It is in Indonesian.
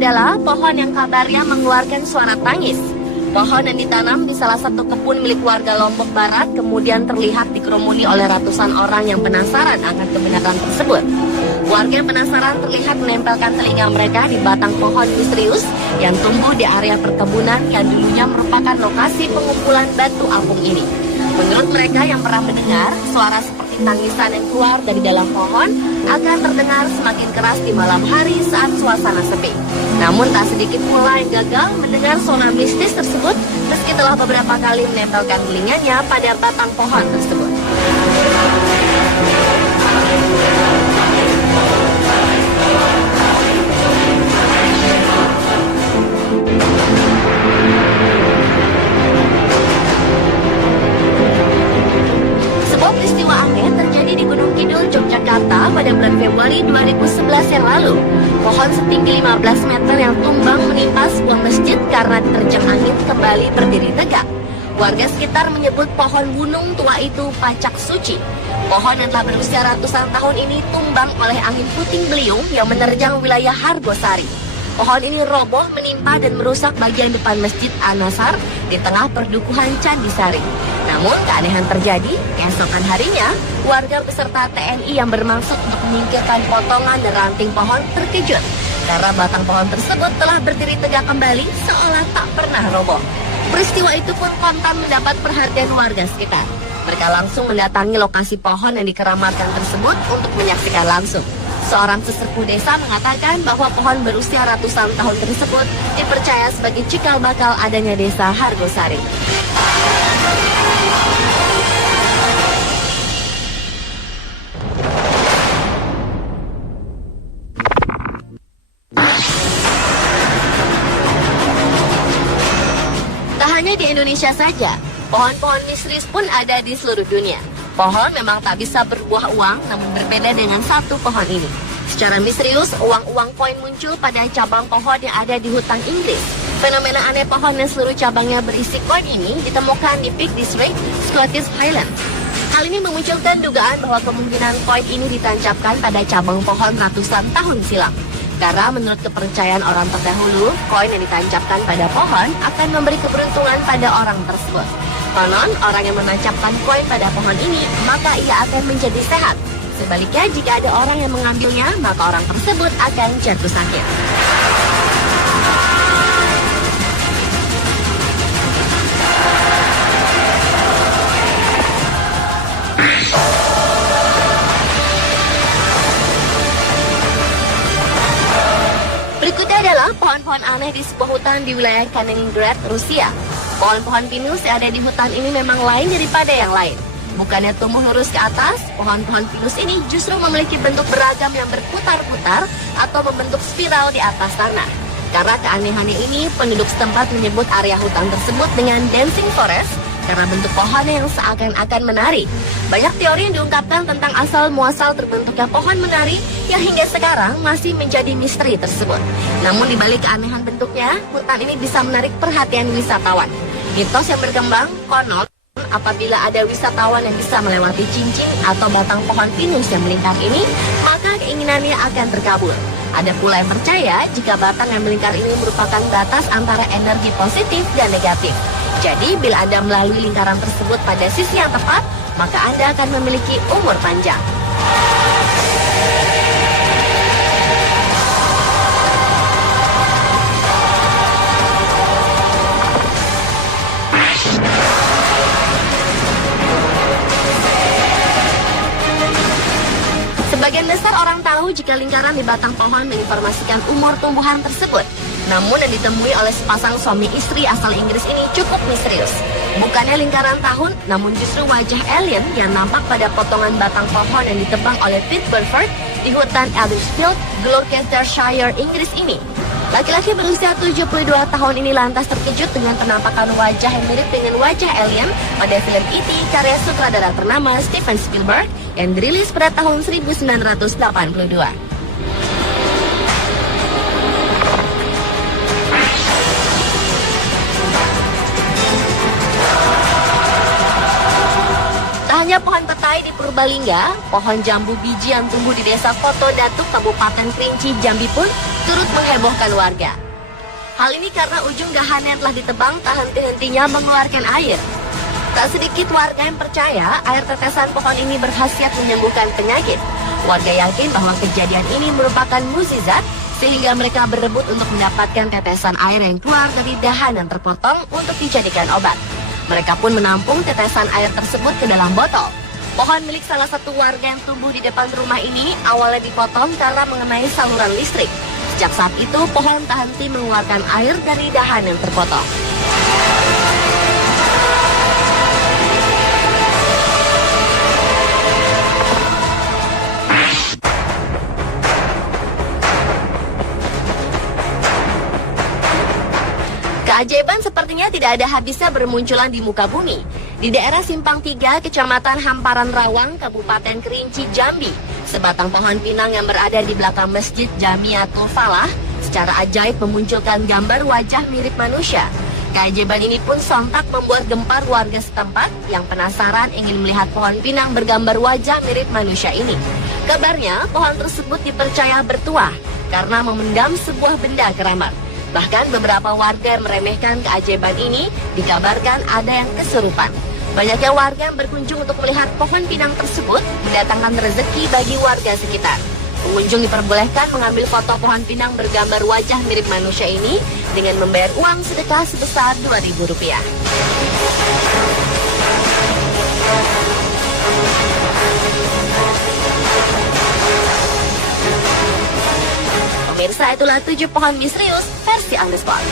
adalah pohon yang kabarnya mengeluarkan suara tangis. Pohon yang ditanam di salah satu kebun milik warga Lombok Barat kemudian terlihat dikerumuni oleh ratusan orang yang penasaran akan kebenaran tersebut. Warga yang penasaran terlihat menempelkan telinga mereka di batang pohon misterius yang tumbuh di area perkebunan yang dulunya merupakan lokasi pengumpulan batu apung ini. Menurut mereka yang pernah mendengar, suara seperti tangisan yang keluar dari dalam pohon akan terdengar semakin keras di malam hari saat suasana sepi. Namun tak sedikit pula yang gagal mendengar suara mistis tersebut meski telah beberapa kali menempelkan telinganya pada batang pohon tersebut. Peristiwa aneh terjadi di Gunung Kidul, Yogyakarta pada bulan Februari 2011 yang lalu. Pohon setinggi 15 meter yang tumbang menimpa sebuah masjid karena diterjang angin kembali berdiri tegak. Warga sekitar menyebut pohon gunung tua itu pacak suci. Pohon yang telah berusia ratusan tahun ini tumbang oleh angin puting beliung yang menerjang wilayah Hargosari. Pohon ini roboh menimpa dan merusak bagian depan Masjid An-Nasar di tengah perdukuhan Candisari. Namun keanehan terjadi, keesokan harinya, warga beserta TNI yang bermaksud untuk menyingkirkan potongan dan ranting pohon terkejut karena batang pohon tersebut telah berdiri tegak kembali seolah tak pernah roboh. Peristiwa itu pun kontan mendapat perhatian warga sekitar. Mereka langsung mendatangi lokasi pohon yang dikeramatkan tersebut untuk menyaksikan langsung. Seorang sesepuh desa mengatakan bahwa pohon berusia ratusan tahun tersebut dipercaya sebagai cikal bakal adanya desa Hargosari. Tak hanya di Indonesia saja, pohon-pohon misterius pun ada di seluruh dunia. Pohon memang tak bisa berbuah uang, namun berbeda dengan satu pohon ini. Secara misterius, uang-uang koin muncul pada cabang pohon yang ada di hutan Inggris. Fenomena aneh pohon yang seluruh cabangnya berisi koin ini ditemukan di Peak District, Scottish Highlands. Hal ini memunculkan dugaan bahwa kemungkinan koin ini ditancapkan pada cabang pohon ratusan tahun silam. Karena menurut kepercayaan orang terdahulu, koin yang ditancapkan pada pohon akan memberi keberuntungan pada orang tersebut. Konon, orang yang menancapkan koin pada pohon ini, maka ia akan menjadi sehat. Sebaliknya, jika ada orang yang mengambilnya, maka orang tersebut akan jatuh sakit. Berikutnya adalah pohon-pohon aneh di sebuah hutan di wilayah Kaliningrad, Rusia. Pohon-pohon pinus yang ada di hutan ini memang lain daripada yang lain. Bukannya tumbuh lurus ke atas, pohon-pohon pinus ini justru memiliki bentuk beragam yang berputar-putar atau membentuk spiral di atas tanah. Karena keanehannya ini, penduduk setempat menyebut area hutan tersebut dengan dancing forest karena bentuk pohonnya yang seakan-akan menari. Banyak teori yang diungkapkan tentang asal-muasal terbentuknya pohon menari yang hingga sekarang masih menjadi misteri tersebut. Namun di balik keanehan bentuknya, hutan ini bisa menarik perhatian wisatawan. Mitos yang berkembang, konon apabila ada wisatawan yang bisa melewati cincin atau batang pohon pinus yang melingkar ini, maka keinginannya akan terkabul. Ada pula yang percaya jika batang yang melingkar ini merupakan batas antara energi positif dan negatif. Jadi bila Anda melalui lingkaran tersebut pada sisi yang tepat, maka Anda akan memiliki umur panjang. Sebagian besar orang tahu jika lingkaran di batang pohon menginformasikan umur tumbuhan tersebut. Namun yang ditemui oleh sepasang suami istri asal Inggris ini cukup misterius. Bukannya lingkaran tahun, namun justru wajah alien yang nampak pada potongan batang pohon yang ditebang oleh Pete Burford di hutan Eddisfield, Gloucestershire, Inggris ini. Laki-laki berusia 72 tahun ini lantas terkejut dengan penampakan wajah yang mirip dengan wajah alien pada film E.T. karya sutradara ternama Steven Spielberg yang dirilis pada tahun 1982. hanya pohon petai di Purbalingga, pohon jambu biji yang tumbuh di Desa Koto Datuk, Kabupaten Kerinci, Jambi pun turut menghebohkan warga. Hal ini karena ujung dahan yang telah ditebang tak henti-hentinya mengeluarkan air. Tak sedikit warga yang percaya air tetesan pohon ini berkhasiat menyembuhkan penyakit. Warga yakin bahwa kejadian ini merupakan mukjizat, sehingga mereka berebut untuk mendapatkan tetesan air yang keluar dari dahan yang terpotong untuk dijadikan obat. Mereka pun menampung tetesan air tersebut ke dalam botol. Pohon milik salah satu warga yang tumbuh di depan rumah ini awalnya dipotong karena mengenai saluran listrik. Sejak saat itu, pohon tak henti mengeluarkan air dari dahan yang terpotong. Keajaiban sepertinya tidak ada habisnya bermunculan di muka bumi. Di daerah Simpang 3, Kecamatan Hamparan Rawang, Kabupaten Kerinci, Jambi, sebatang pohon pinang yang berada di belakang Masjid Jamiatul Falah secara ajaib memunculkan gambar wajah mirip manusia. Keajaiban ini pun sontak membuat gempar warga setempat yang penasaran ingin melihat pohon pinang bergambar wajah mirip manusia ini. Kabarnya, pohon tersebut dipercaya bertuah karena memendam sebuah benda keramat. Bahkan beberapa warga yang meremehkan keajaiban ini dikabarkan ada yang kesurupan. Banyaknya warga yang berkunjung untuk melihat pohon pinang tersebut mendatangkan rezeki bagi warga sekitar. Pengunjung diperbolehkan mengambil foto pohon pinang bergambar wajah mirip manusia ini dengan membayar uang sedekah sebesar Rp2.000. Pemirsa, itulah 7 pohon misterius versi On The Spot.